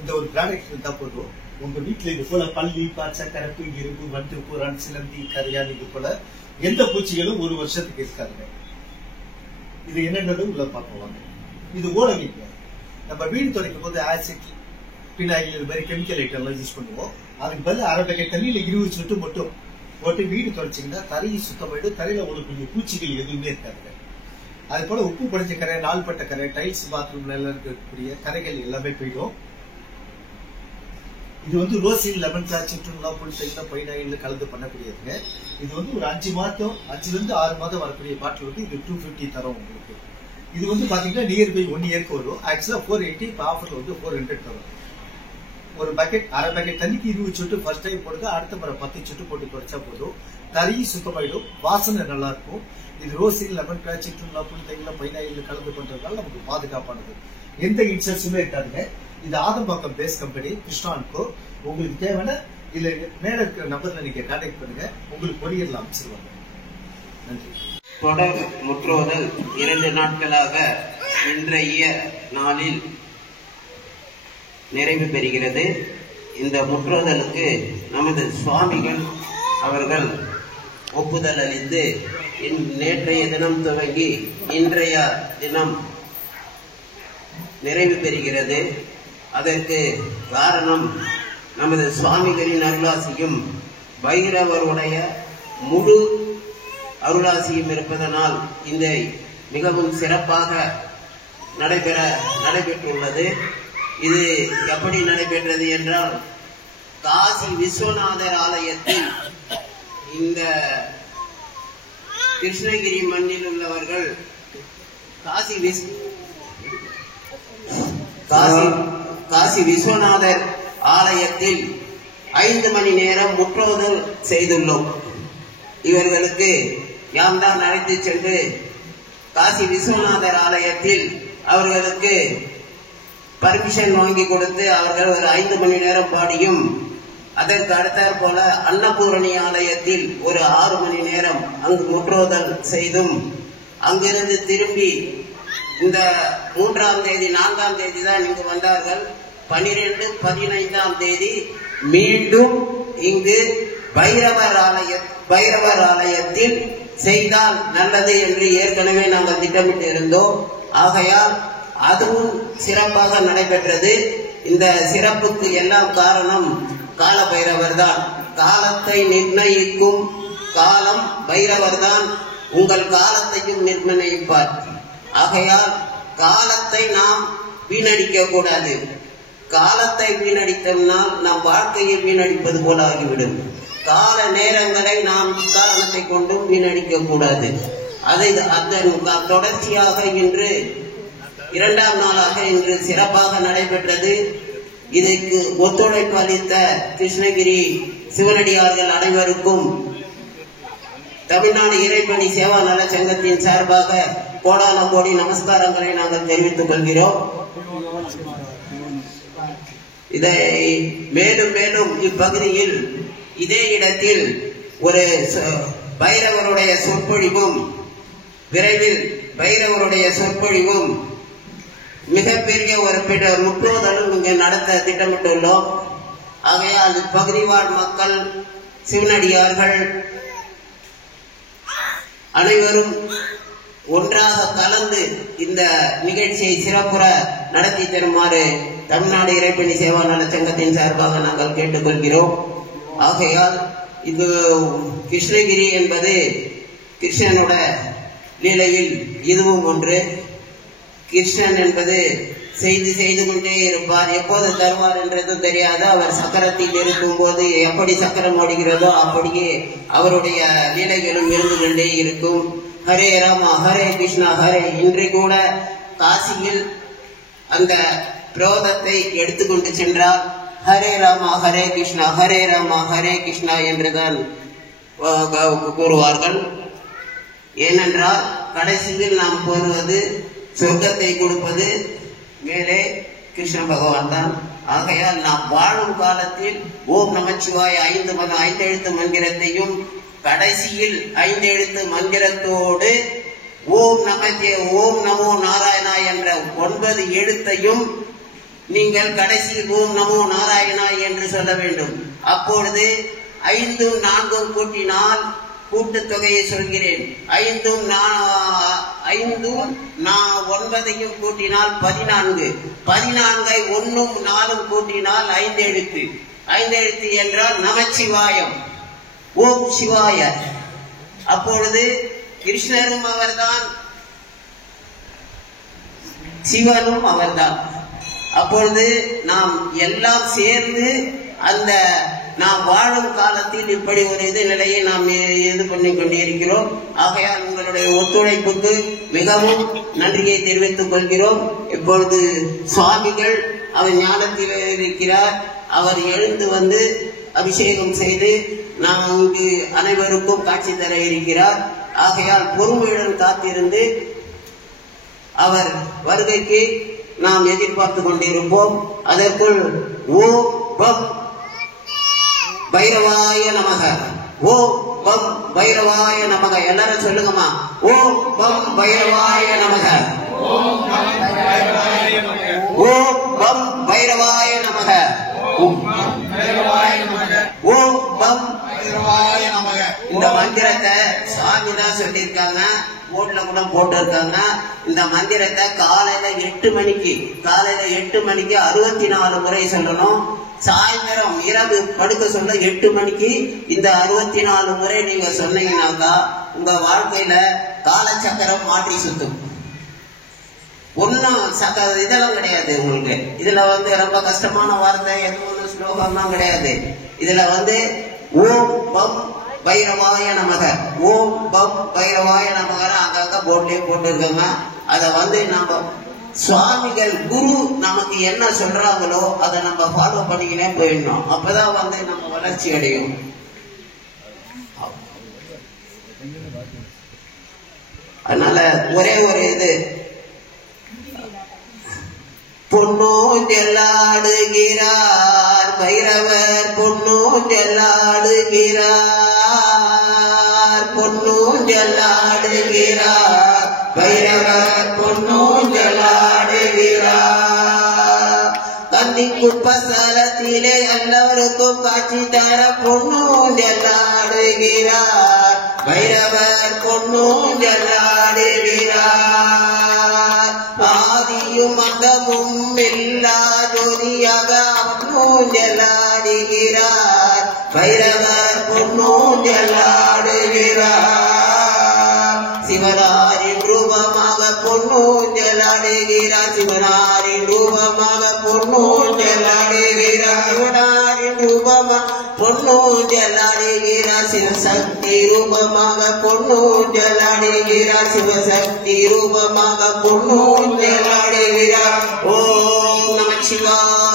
இந்த ஒரு ப்ராடக்ட் இருந்தா போதும், உங்க வீட்டுல இது போல பள்ளி, பாச்சை, கரப்பு, இரும்பு, வண்டு, பூரான், சிலந்தி, கரையான் இது போல எந்த பூச்சிகளும் ஒரு வருஷத்துக்கு இருக்காதுங்க. இது என்னன்றது உள்ள பார்க்கலாம். இது ஓடவிங்க. நம்ம வீடு துடைக்கும் போது ஆசிட், பினாயில் இது மாதிரி கெமிக்கல் ஐட்டம் எல்லாம் யூஸ் பண்ணுவோம். அதுக்கு பதில் அரை பக்கெட் தண்ணியில 20 சொட்டு மட்டும் போட்டு வீடு துடைச்சிங்கன்னா தரையை சுத்தமாயிடும். தரையில உங்களுக்கு பூச்சிகள் எதுவுமே இருக்காது. அது போல உப்பு படிச்ச கரை, நாள்பட்ட கரை, டைல்ஸ் பாத்ரூம்ல எல்லாம் இருக்கக்கூடிய கரைகள் எல்லாமே போயிடும். இது வந்து ரோசின், லெமன் கிராஸ், சிட்ருன்லா, புல்சைல, பைனாயில் கலந்து பண்ணக்கூடியதுங்க. இது வந்து ஒரு 5 மாதம் 5ல இருந்து 6 மாதம் வரக்கூடிய பாட்டில் வந்து இது 250 தரும் உங்களுக்கு. இது வந்து பாத்தீங்கன்னா நியர்பை 1 இயருக்கு வரும். ஆக்சுவலா 480, இப்ப ஆஃபர்ல வந்து 400 தரும். ஒரு பக்கெட், அரை பக்கெட் தண்ணிக்கு 20 சொட்டு ஃபர்ஸ்ட் டைம் போடுங்க. அடுத்த முறை 10 சொட்டு போட்டு குறைச்சா போதும். தரையை சுத்தமாயிடும், வாசனை நல்லா இருக்கும். இது ரோசின், லெமன் கிராஸ், சிட்ருன்லா, புல்சைல, பைனாயில் கலந்து பண்றதுனால நமக்கு பாதுகாப்பானது. எந்த இன்சென்ஸுமே இருக்காதுங்க. இது ஆதம்பாக்கம் பேஸ் கம்பெனி, கிருஷ்ணான்கோ. உங்களுக்கு தேவையான இல்ல மேல இருக்கிற நம்பர்ல நீங்க கான்டாக்ட் பண்ணுங்க, உங்களுக்கு கொரியர்ல அமைச்சிருவாங்க. நன்றி. தொடர் முற்றோதல் 2 நாட்களாக இன்றைய நாளில் நிறைவு பெறுகிறது. இந்த முற்றோதலுக்கு நமது சுவாமிகள் அவர்கள் ஒப்புதல் அளித்து நேற்றைய தினம் துவங்கி இன்றைய தினம் நிறைவு பெறுகிறது. அதற்கு காரணம் நமது சுவாமிகளின் அருளாசியும் பைரவருடைய முழு அருளாசியும் இருப்பதனால் இந்த மிகவும் சிறப்பாக நடைபெற்றுள்ளது. இது எப்படி நடைபெற்றது என்றால், காசி விஸ்வநாதர் ஆலயத்தில் இந்த கிருஷ்ணகிரி மண்ணில் உள்ளவர்கள் காசி விஸ்வநாதர் ஆலயத்தில் 5 மணி நேரம் முற்றோதல் செய்துள்ளோம். இவர்களுக்கு யாம் தான் அழைத்து சென்று காசி விஸ்வநாதர் ஆலயத்தில் அவர்களுக்கு பர்மிஷன் வாங்கி கொடுத்து அவர்கள் ஒரு 5 மணி நேரம் பாடியும், அதற்கு அடுத்தாற் போல அன்னபூரணி ஆலயத்தில் ஒரு 6 மணி நேரம் அங்கு முற்றோதல் செய்தும், அங்கிருந்து திரும்பி இந்த 3ஆம் தேதி 4ஆம் தேதி தான் இங்கு வந்தார்கள். 12, 15ஆம் தேதி மீண்டும் இங்கு பைரவர் ஆலயத்தில் செய்தால் நல்லது என்று ஏற்கனவே நாங்கள் திட்டமிட்டு இருந்தோம். ஆகையால் அதுவும் சிறப்பாக நடைபெற்றது. இந்த சிறப்புக்கு எல்லாம் காரணம் கால பைரவர் தான். காலத்தை நிர்ணயிக்கும் காலம் பைரவர் தான். உங்கள் காலத்தையும் நிர்ணயிப்பார். ஆகையால் காலத்தை நாம் வீணடிக்க கூடாது. காலத்தை வீணடித்தோம்னால் நம் வாழ்க்கையை வீணடிப்பது போல ஆகிவிடும். கால நேரங்களை நாம் காரணத்தை கொண்டும் வீணடிக்க கூடாது. அதன் தொடர்ச்சியாக இன்று 2ஆம் நாளாக இன்று சிறப்பாக நடைபெற்றது. இதற்கு ஒத்துழைப்பு அளித்த கிருஷ்ணகிரி சிவனடியார்கள் அனைவருக்கும் தமிழ்நாடு இறைப்பணி சேவா நல சங்கத்தின் சார்பாக கோடான கோடி நமஸ்காரங்களை நாங்கள் தெரிவித்துக் கொள்கிறோம். இதை மேலும் மேலும் இப்பகுதியில் இதே இடத்தில் ஒரு பைரவருடைய சொற்பொழிவும், விரைவில் பைரவருடைய சொற்பொழிவும், மிகப்பெரிய ஒரு முற்றோதலும் இங்கு நடத்த திட்டமிட்டுள்ளோம். ஆகையால் பகுதி வாழ் மக்கள், சிவனடியார்கள் அனைவரும் ஒன்றாக கலந்து இந்த நிகழ்ச்சியை சிறப்புற நடத்தி தருமாறு தமிழ்நாடு இறைப்பணி சேவா நல சங்கத்தின் சார்பாக நாங்கள் கேட்டுக்கொள்கிறோம். ஆகையால் இது கிருஷ்ணகிரி என்பது கிருஷ்ணனோட லீலையில் இதுவும் ஒன்று. கிருஷ்ணன் என்பது செய்து கொண்டே இருப்பார். எப்போது தருவார் என்றதும் தெரியாது. அவர் சக்கரத்தில் இருக்கும் போது எப்படி சக்கரம் ஓடுகிறதோ அப்படியே அவருடைய லீலைகளும் இருந்து கொண்டே இருக்கும். ஹரே ராமா ஹரே கிருஷ்ணா ஹரே. இன்று கூட காசியில் அந்த புரோதத்தை எடுத்துக்கொண்டு சென்றால் ஹரே ராமா ஹரே கிருஷ்ணா ஹரே ராமா ஹரே கிருஷ்ணா என்றுதான் கூறுவார்கள். ஏனென்றால் கடைசியில் நாம் போடுவது சொர்க்கத்தை கொடுப்பது மேலே கிருஷ்ண பகவான் தான். ஆகையால் நாம் வாழும் காலத்தில் ஓம் நமச்சிவாய 5 எழுத்து மந்திரத்தையும், கடைசியில் 5 எழுத்து மந்திரத்தோடு ஓம் நமோ நாராயணா என்ற 9 எழுத்தையும் நீங்கள் கடைசி ஓம் நமோ நாராயணா என்று சொல்ல வேண்டும். அப்பொழுது 5 4 கூட்டினால் கூட்டுத்தொகையை சொல்கிறேன். 5 9 கூட்டினால் 14. 14 1 4 கூட்டினால் 5 எழுத்து. 5 எழுத்து என்றால் நமச்சிவாயம், ஓம் சிவாய. அப்பொழுது கிருஷ்ணரும் அவர்தான், சிவனும் அவர்தான். அப்பொழுது நாம் எல்லாம் சேர்ந்து அந்த நாம் வாழும் காலத்தில் இப்படி ஒரு நிலையை நாம் இது பண்ணி கொண்டிருக்கிறோம். ஆகையால் உங்களுடைய ஒத்துழைப்புக்கு மிகவும் நன்றியை தெரிவித்துக் கொள்கிறோம். இப்பொழுது சுவாமிகள் அவர் ஞானத்தில் இருக்கிறார். அவர் எழுந்து வந்து அபிஷேகம் செய்து நாம் இங்கு அனைவருக்கும் காட்சி தர இருக்கிறார். ஆகையால் பொறுமையுடன் காத்திருந்து அவர் வருகைக்கு நாம் எதிர்பார்த்து கொண்டிருப்போம். அதற்குள் ஓம் பம் பைரவாய நமக, ஓம் பம் பைரவாய நமக. எல்லாரும் சொல்லுங்கம்மா, ஓம் பம் பைரவாய நமக, ஓம் பம் பைரவாய நமக, ஓம் பம். இந்த மந்திரத்தை சாமி தான் சொல்லியிருக்காங்க, போர்ட்ல கூட போட்டு இருக்காங்க. இந்த மந்திரத்தை காலையில 8 மணிக்கு 64 முறை சொல்லணும். சாயந்தரம் இரவு படுக்க சொல்ல 8 மணிக்கு இந்த 64 முறை நீங்க சொன்னீங்கன்னாக்கா உங்க வாழ்க்கையில காலச்சக்கரம் மாற்றி சுத்தும். ஒன்னும் இதெல்லாம் கிடையாது உங்களுக்கு. இதுல ரொம்ப கஷ்டமான வார்த்தை எதுவும் ஸ்லோகம்லாம் கிடையாது. இதுல ஓம் பம் பைரவாய நமக, ஓம் பம் பைரவாய நமக அங்கங்க போர்ட்லயே போட்டு இருக்காங்க. அதை நம்ம சுவாமிகள் குரு நமக்கு என்ன சொல்றாங்களோ அதை நம்ம ஃபாலோ பண்ணிக்கினே போயிடணும். அப்பதான் நம்ம வளர்ச்சி அடையும். அதனால ஒரே ஒரு இது, பொன்னூஞ்செல்லாடுகிறார் பைரவர், பொன்னூஞ்செல்லாடுகிறார், பொன்னூஞ்செல்லாடுகிறார் பைரவர், பொன்னூஞ்செல்லாடுகிறார். கந்தி குப்பசலத்திலே எல்லாருக்கும் காட்சி தர பொன்னூஞ்செல்லாடுகிறார் பைரவர், பொன்னூஞ்செல்லாடுகிறார். ஆதியும் அந்தமும் எல்லா ஜோதியாக பொன்னூஞ்செல்லாடுகிறார் பைரவர், பொன்னூஞ்செல்லாடுகிறார். சிவனாரின் ரூபமாக பொன்னூஞ்செல்லாடுகிறார், சிவனாரின் ரூபமாக பொன்னூஞ்செல்லாடுகிறார், சிவனாரின் ரூபமாக பொன்னூஞ்செல்லாடுகிறார். சிவசக்தி ரூபமாக பொன்னூஞ்செல்லாடுகிறார், சிவசக்தி ரூபமாக பொன்னூஞ்செல்லாடுகிறார். ஓம் நம சிவாய.